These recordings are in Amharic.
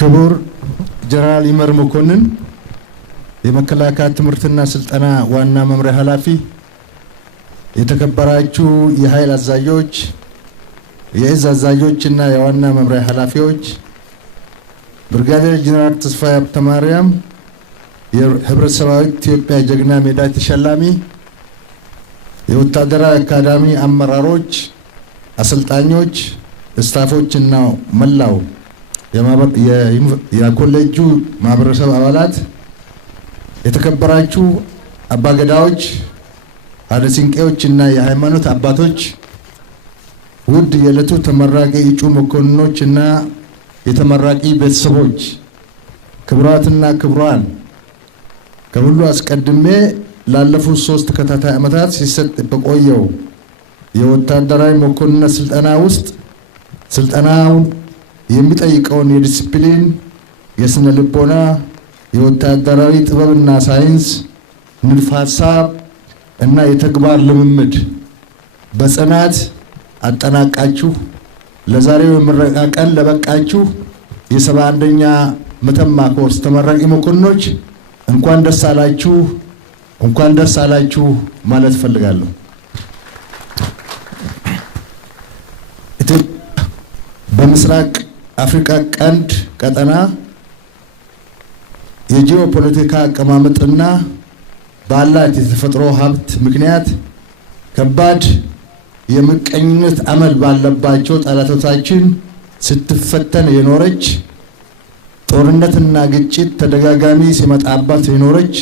ክቡር ጀነራል ይመር መኮንን የመከላከያ ትምህርትና ስልጠና ዋና መምሪያ ኃላፊ፣ የተከበራችሁ የኃይል አዛዦች፣ የእዝ አዛዦችና የዋና መምሪያ ኃላፊዎች፣ ብርጋዴር ጀነራል ተስፋዬ ሀብተማርያም የህብረተሰባዊ ኢትዮጵያ ጀግና ሜዳይ ተሸላሚ፣ የወታደራዊ አካዳሚ አመራሮች፣ አሰልጣኞች፣ ስታፎችና መላው የኮሌጁ ማህበረሰብ አባላት፣ የተከበራችሁ አባገዳዎች፣ አደሲንቄዎችና የሃይማኖት አባቶች፣ ውድ የዕለቱ ተመራቂ እጩ መኮንኖችና የተመራቂ ቤተሰቦች፣ ክቡራትና ክቡራን፣ ከሁሉ አስቀድሜ ላለፉት 3 ተከታታይ ዓመታት ሲሰጥ በቆየው የወታደራዊ መኮንነት ስልጠና ውስጥ ስልጠናው የሚጠይቀውን የዲሲፕሊን፣ የስነ ልቦና፣ የወታደራዊ ጥበብና ሳይንስ ንድፈ ሐሳብ እና የተግባር ልምምድ በጽናት አጠናቃችሁ ለዛሬው የምረቃ ቀን ለበቃችሁ የ71ኛ መተማ ኮርስ ተመራቂ መኮንኖች እንኳን ደስ አላችሁ፣ እንኳን ደስ አላችሁ ማለት ፈልጋለሁ። በምስራቅ አፍሪካ ቀንድ ቀጠና የጂኦፖለቲካ አቀማመጥና ባላት የተፈጥሮ ሀብት ምክንያት ከባድ የምቀኝነት አመል ባለባቸው ጠላቶቻችን ስትፈተን የኖረች፣ ጦርነትና ግጭት ተደጋጋሚ ሲመጣባት የኖረች፣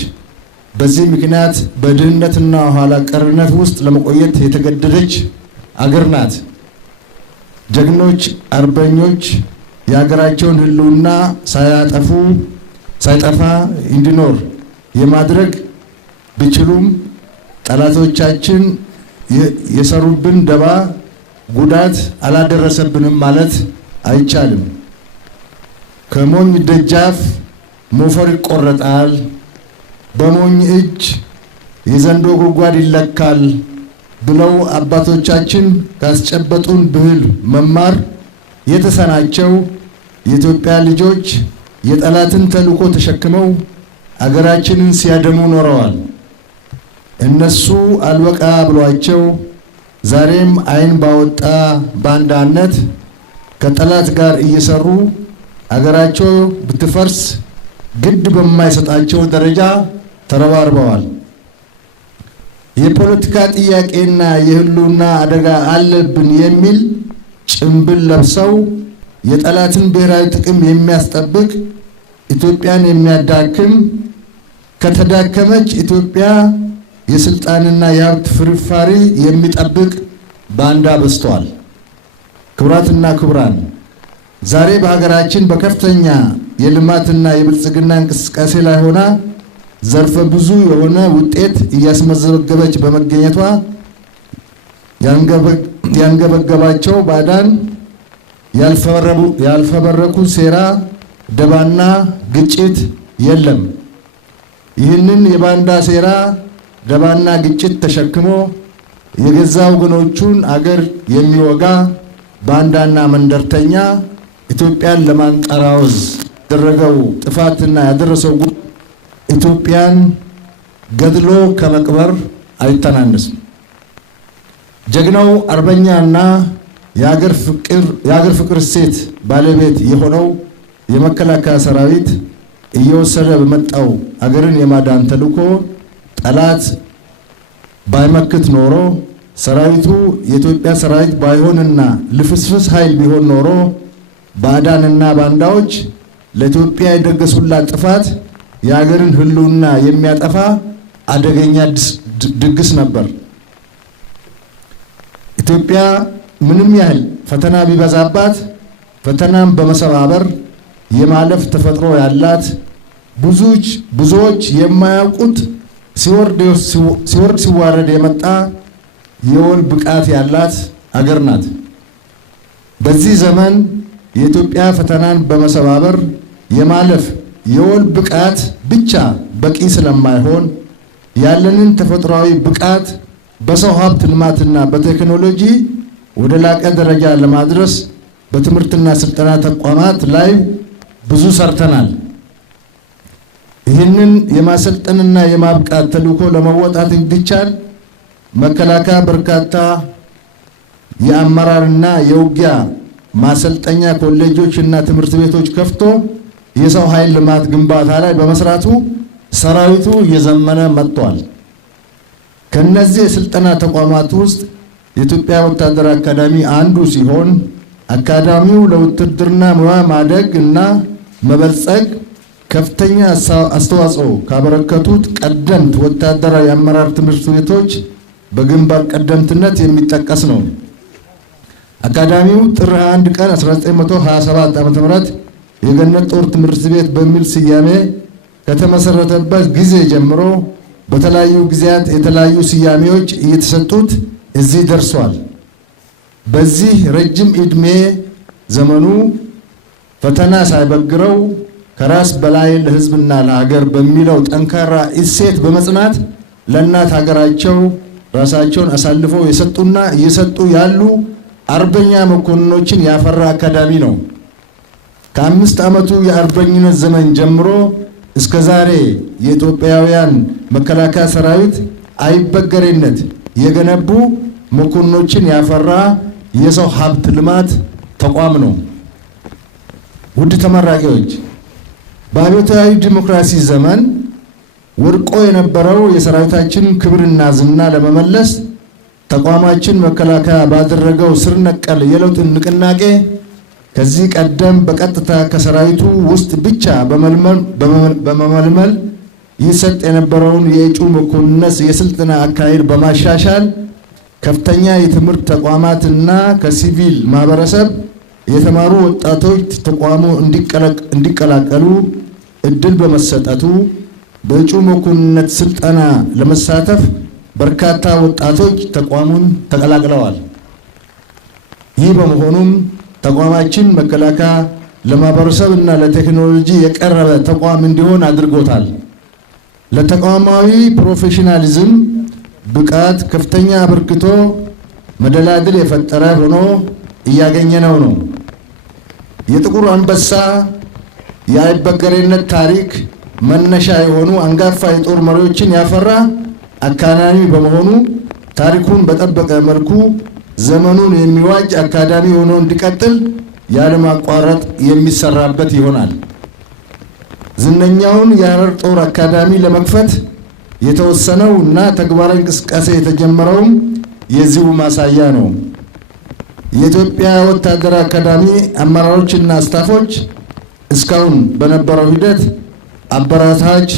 በዚህ ምክንያት በድህነትና ኋላ ቀርነት ውስጥ ለመቆየት የተገደደች አገር ናት። ጀግኖች አርበኞች የሀገራቸውን ሕልውና ሳይጠፋ እንዲኖር የማድረግ ቢችሉም ጠላቶቻችን የሰሩብን ደባ ጉዳት አላደረሰብንም ማለት አይቻልም። ከሞኝ ደጃፍ ሞፈር ይቆረጣል፣ በሞኝ እጅ የዘንዶ ጉድጓድ ይለካል ብለው አባቶቻችን ካስጨበጡን ብሂል መማር የተሳናቸው የኢትዮጵያ ልጆች የጠላትን ተልዕኮ ተሸክመው አገራችንን ሲያደሙ ኖረዋል። እነሱ አልበቃ ብሏቸው ዛሬም ዓይን ባወጣ ባንዳነት ከጠላት ጋር እየሰሩ አገራቸው ብትፈርስ ግድ በማይሰጣቸው ደረጃ ተረባርበዋል። የፖለቲካ ጥያቄና የህልውና አደጋ አለብን የሚል ጭምብል ለብሰው የጠላትን ብሔራዊ ጥቅም የሚያስጠብቅ ኢትዮጵያን የሚያዳክም፣ ከተዳከመች ኢትዮጵያ የስልጣንና የሀብት ፍርፋሪ የሚጠብቅ ባንዳ በዝቷል። ክቡራትና ክቡራን፣ ዛሬ በሀገራችን በከፍተኛ የልማትና የብልጽግና እንቅስቃሴ ላይ ሆና ዘርፈ ብዙ የሆነ ውጤት እያስመዘገበች በመገኘቷ ያንገበገባቸው ባዕዳን ያልፈበረኩ ሴራ፣ ደባና ግጭት የለም። ይህንን የባንዳ ሴራ፣ ደባና ግጭት ተሸክሞ የገዛ ወገኖቹን አገር የሚወጋ ባንዳና መንደርተኛ ኢትዮጵያን ለማንቀራወዝ ያደረገው ጥፋትና ያደረሰው ኢትዮጵያን ገድሎ ከመቅበር አይተናነስም። ጀግናው አርበኛና የሀገር ፍቅር እሴት ባለቤት የሆነው የመከላከያ ሰራዊት እየወሰደ በመጣው አገርን የማዳን ተልዕኮ ጠላት ባይመክት ኖሮ፣ ሰራዊቱ የኢትዮጵያ ሰራዊት ባይሆንና ልፍስፍስ ኃይል ቢሆን ኖሮ ባዕዳንና ባንዳዎች ለኢትዮጵያ የደገሱላት ጥፋት የሀገርን ሕልውና የሚያጠፋ አደገኛ ድግስ ነበር። ኢትዮጵያ ምንም ያህል ፈተና ቢበዛባት ፈተናም በመሰባበር የማለፍ ተፈጥሮ ያላት፣ ብዙዎች የማያውቁት ሲወርድ ሲዋረድ የመጣ የወል ብቃት ያላት አገር ናት። በዚህ ዘመን የኢትዮጵያ ፈተናን በመሰባበር የማለፍ የወል ብቃት ብቻ በቂ ስለማይሆን ያለንን ተፈጥሯዊ ብቃት በሰው ሀብት ልማትና በቴክኖሎጂ ወደ ላቀ ደረጃ ለማድረስ በትምህርትና ስልጠና ተቋማት ላይ ብዙ ሰርተናል። ይህንን የማሰልጠንና የማብቃት ተልዕኮ ለመወጣት እንዲቻል መከላከያ በርካታ የአመራርና የውጊያ ማሰልጠኛ ኮሌጆችና ትምህርት ቤቶች ከፍቶ የሰው ኃይል ልማት ግንባታ ላይ በመስራቱ ሰራዊቱ እየዘመነ መጥቷል። ከነዚህ የስልጠና ተቋማት ውስጥ የኢትዮጵያ ወታደራዊ አካዳሚ አንዱ ሲሆን አካዳሚው ለውትድርና ሙያ ማደግ እና መበልጸግ ከፍተኛ አስተዋጽኦ ካበረከቱት ቀደምት ወታደራዊ አመራር ትምህርት ቤቶች በግንባር ቀደምትነት የሚጠቀስ ነው። አካዳሚው ጥር 1 ቀን 1927 ዓ.ም የገነት ጦር ትምህርት ቤት በሚል ስያሜ ከተመሰረተበት ጊዜ ጀምሮ በተለያዩ ጊዜያት የተለያዩ ስያሜዎች እየተሰጡት እዚህ ደርሷል። በዚህ ረጅም ዕድሜ ዘመኑ ፈተና ሳይበግረው ከራስ በላይ ለሕዝብና ለሀገር በሚለው ጠንካራ እሴት በመጽናት ለእናት ሀገራቸው ራሳቸውን አሳልፈው የሰጡና እየሰጡ ያሉ አርበኛ መኮንኖችን ያፈራ አካዳሚ ነው። ከ5 ዓመቱ የአርበኝነት ዘመን ጀምሮ እስከ ዛሬ የኢትዮጵያውያን መከላከያ ሰራዊት አይበገሬነት የገነቡ መኮንኖችን ያፈራ የሰው ሀብት ልማት ተቋም ነው። ውድ ተመራቂዎች፣ በአብዮታዊ ዲሞክራሲ ዘመን ወድቆ የነበረው የሰራዊታችን ክብርና ዝና ለመመለስ ተቋማችን መከላከያ ባደረገው ስር ነቀል የለውጥ ንቅናቄ ከዚህ ቀደም በቀጥታ ከሰራዊቱ ውስጥ ብቻ በመመልመል ይሰጥ የነበረውን የእጩ መኮንነት የስልጠና አካሄድ በማሻሻል ከፍተኛ የትምህርት ተቋማትና ከሲቪል ማህበረሰብ የተማሩ ወጣቶች ተቋሙ እንዲቀላቀሉ እድል በመሰጠቱ በእጩ መኮንነት ስልጠና ለመሳተፍ በርካታ ወጣቶች ተቋሙን ተቀላቅለዋል። ይህ በመሆኑም ተቋማችን መከላከያ ለማህበረሰብ እና ለቴክኖሎጂ የቀረበ ተቋም እንዲሆን አድርጎታል። ለተቋማዊ ፕሮፌሽናሊዝም ብቃት ከፍተኛ አበርክቶ መደላድል የፈጠረ ሆኖ እያገኘነው ነው። የጥቁር አንበሳ የአይበገሬነት ታሪክ መነሻ የሆኑ አንጋፋ የጦር መሪዎችን ያፈራ አካዳሚ በመሆኑ ታሪኩን በጠበቀ መልኩ ዘመኑን የሚዋጅ አካዳሚ ሆኖ እንዲቀጥል ያለማቋረጥ የሚሰራበት ይሆናል። ዝነኛውን የሐረር ጦር አካዳሚ ለመክፈት የተወሰነው እና ተግባራዊ እንቅስቃሴ የተጀመረውም የዚሁ ማሳያ ነው። የኢትዮጵያ ወታደራዊ አካዳሚ አመራሮችና ስታፎች እስካሁን በነበረው ሂደት አበራታች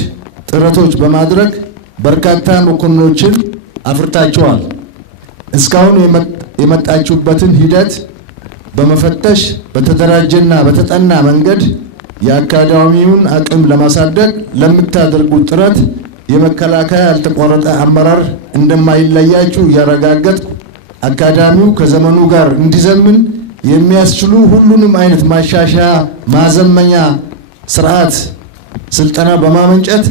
ጥረቶች በማድረግ በርካታ መኮንኖችን አፍርታቸዋል። እስካሁን የመጣችሁበትን ሂደት በመፈተሽ በተደራጀና በተጠና መንገድ የአካዳሚውን አቅም ለማሳደግ ለምታደርጉት ጥረት የመከላከያ ያልተቋረጠ አመራር እንደማይለያችሁ እያረጋገጥኩ አካዳሚው ከዘመኑ ጋር እንዲዘምን የሚያስችሉ ሁሉንም አይነት ማሻሻያ ማዘመኛ ስርዓት ስልጠና በማመንጨት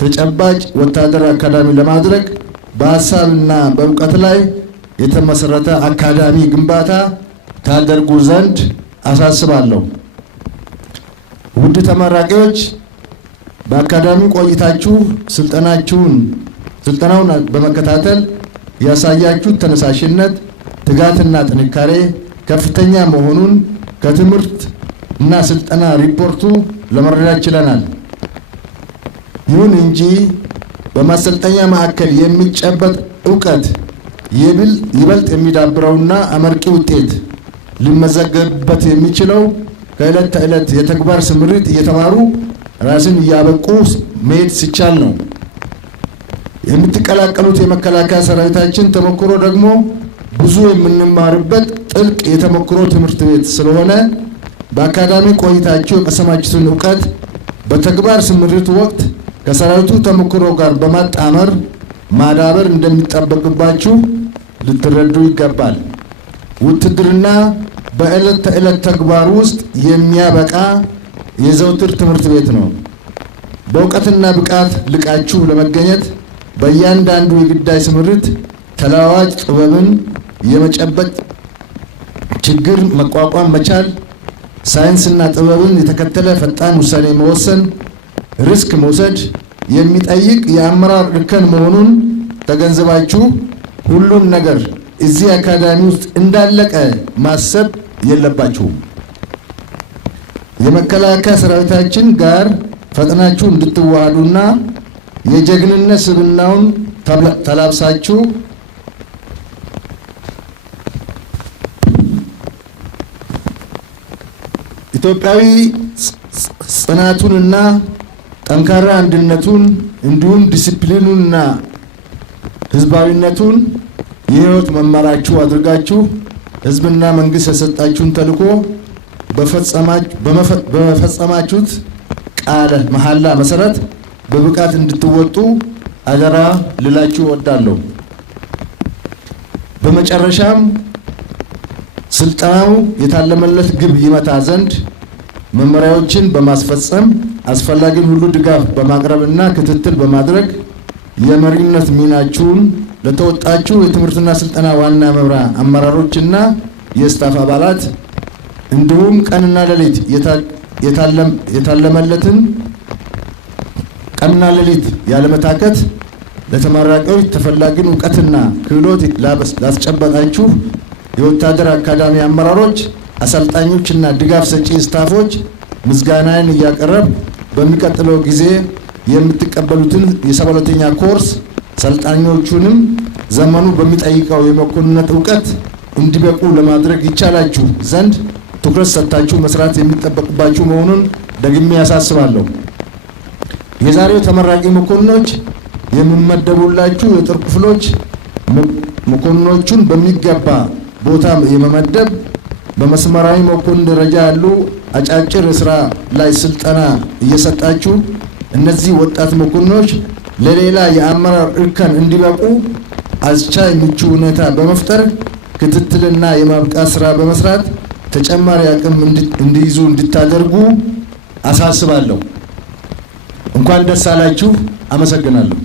ተጨባጭ ወታደራዊ አካዳሚ ለማድረግ በሀሳብና በእውቀት ላይ የተመሰረተ አካዳሚ ግንባታ ታደርጉ ዘንድ አሳስባለሁ። ውድ ተመራቂዎች፣ በአካዳሚ ቆይታችሁ ስልጠናውን በመከታተል ያሳያችሁት ተነሳሽነት፣ ትጋትና ጥንካሬ ከፍተኛ መሆኑን ከትምህርት እና ስልጠና ሪፖርቱ ለመረዳት ችለናል። ይሁን እንጂ በማሰልጠኛ ማዕከል የሚጨበጥ ዕውቀት ይበልጥ የሚዳብረውና አመርቂ ውጤት ሊመዘገብበት የሚችለው ከዕለት ተዕለት የተግባር ስምሪት እየተማሩ ራስን እያበቁ መሄድ ሲቻል ነው። የምትቀላቀሉት የመከላከያ ሰራዊታችን ተሞክሮ ደግሞ ብዙ የምንማርበት ጥልቅ የተሞክሮ ትምህርት ቤት ስለሆነ በአካዳሚ ቆይታችሁ የቀሰማችሁትን ዕውቀት በተግባር ስምሪት ወቅት ከሰራዊቱ ተሞክሮ ጋር በማጣመር ማዳበር እንደሚጠበቅባችሁ ልትረዱ ይገባል። ውትድርና በዕለት ተዕለት ተግባር ውስጥ የሚያበቃ የዘውትር ትምህርት ቤት ነው። በእውቀትና ብቃት ልቃችሁ ለመገኘት በእያንዳንዱ የግዳይ ስምሪት ተለዋዋጭ ጥበብን የመጨበጥ ችግር መቋቋም መቻል፣ ሳይንስና ጥበብን የተከተለ ፈጣን ውሳኔ መወሰን፣ ሪስክ መውሰድ የሚጠይቅ የአመራር እርከን መሆኑን ተገንዝባችሁ ሁሉም ነገር እዚህ አካዳሚ ውስጥ እንዳለቀ ማሰብ የለባችሁም። የመከላከያ ሰራዊታችን ጋር ፈጥናችሁ እንድትዋሃዱና የጀግንነት ስብዕናውን ተላብሳችሁ ኢትዮጵያዊ ጽናቱንና ጠንካራ አንድነቱን እንዲሁም ዲሲፕሊኑንና ህዝባዊነቱን የህይወት መመሪያችሁ አድርጋችሁ ህዝብና መንግስት የሰጣችሁን ተልዕኮ በፈጸማችሁት ቃለ መሐላ መሰረት በብቃት እንድትወጡ አደራ ልላችሁ እወዳለሁ። በመጨረሻም ስልጠናው የታለመለት ግብ ይመታ ዘንድ መመሪያዎችን በማስፈጸም አስፈላጊውን ሁሉ ድጋፍ በማቅረብና ክትትል በማድረግ የመሪነት ሚናችሁን ለተወጣችሁ የትምህርትና ስልጠና ዋና መምሪያ አመራሮችና የስታፍ አባላት እንዲሁም ቀንና ሌሊት የታለመለትን ቀንና ሌሊት ያለመታከት ለተመራቂዎች ተፈላጊውን ዕውቀትና ክህሎት ላስጨበጣችሁ የወታደር አካዳሚ አመራሮች፣ አሰልጣኞችና ድጋፍ ሰጪ ስታፎች ምስጋናን እያቀረብ በሚቀጥለው ጊዜ የምትቀበሉትን የ72ኛ ኮርስ ሰልጣኞቹንም ዘመኑ በሚጠይቀው የመኮንነት ዕውቀት እንዲበቁ ለማድረግ ይቻላችሁ ዘንድ ትኩረት ሰጥታችሁ መስራት የሚጠበቅባችሁ መሆኑን ደግሜ ያሳስባለሁ። የዛሬው ተመራቂ መኮንኖች የሚመደቡላችሁ የጦር ክፍሎች መኮንኖቹን በሚገባ ቦታ የመመደብ በመስመራዊ መኮንን ደረጃ ያሉ አጫጭር ስራ ላይ ስልጠና እየሰጣችሁ እነዚህ ወጣት መኮንኖች ለሌላ የአመራር እርከን እንዲበቁ አስቻይ ምቹ ሁኔታ በመፍጠር ክትትልና የማብቃት ስራ በመስራት ተጨማሪ አቅም እንዲይዙ እንድታደርጉ አሳስባለሁ። እንኳን ደስ አላችሁ። አመሰግናለሁ።